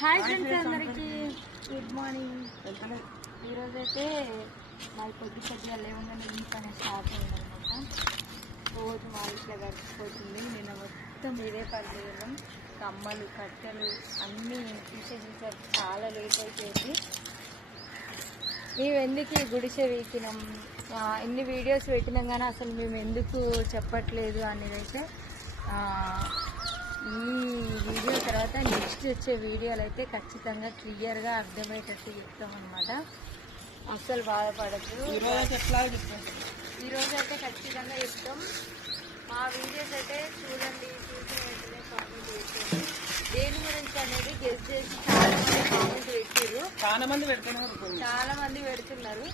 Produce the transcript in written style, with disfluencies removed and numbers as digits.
Hi friends అందరికీ good morning. ఈరోజైతే మాది కొద్దిగా లేవగానే ఈ పని స్టార్ట్ అయిందనమాట. రోజు మా ఇట్లా గడిచిపోతుంది. నిన్న మొత్తం ఇదే పని చేయడం, కమ్మలు కట్టెలు అన్నీ తీసేసారు. చాలా లేట్ అయిపోయింది. మేము ఎందుకు ఈ గుడిసె వీకినాం, ఎన్ని వీడియోస్ పెట్టినాం కానీ అసలు మేము ఎందుకు చెప్పట్లేదు అనేదైతే ఈ వీడియో తర్వాత నెక్స్ట్ వచ్చే వీడియోలు అయితే ఖచ్చితంగా క్లియర్గా అర్థమయ్యేటట్టు చెప్తామన్నమాట. అస్సలు బాధపడద్దు. ఈరోజు అయితే ఖచ్చితంగా చెప్తాం. మా వీడియోస్ అయితే చూడండి, చూసిన వెంటనే కామెంట్ చేసేది దేని గురించి అనేది గెస్ట్ చేసి చాలా మంది కామెంట్ పెట్టారు. చాలా మంది పెడుతున్నారు.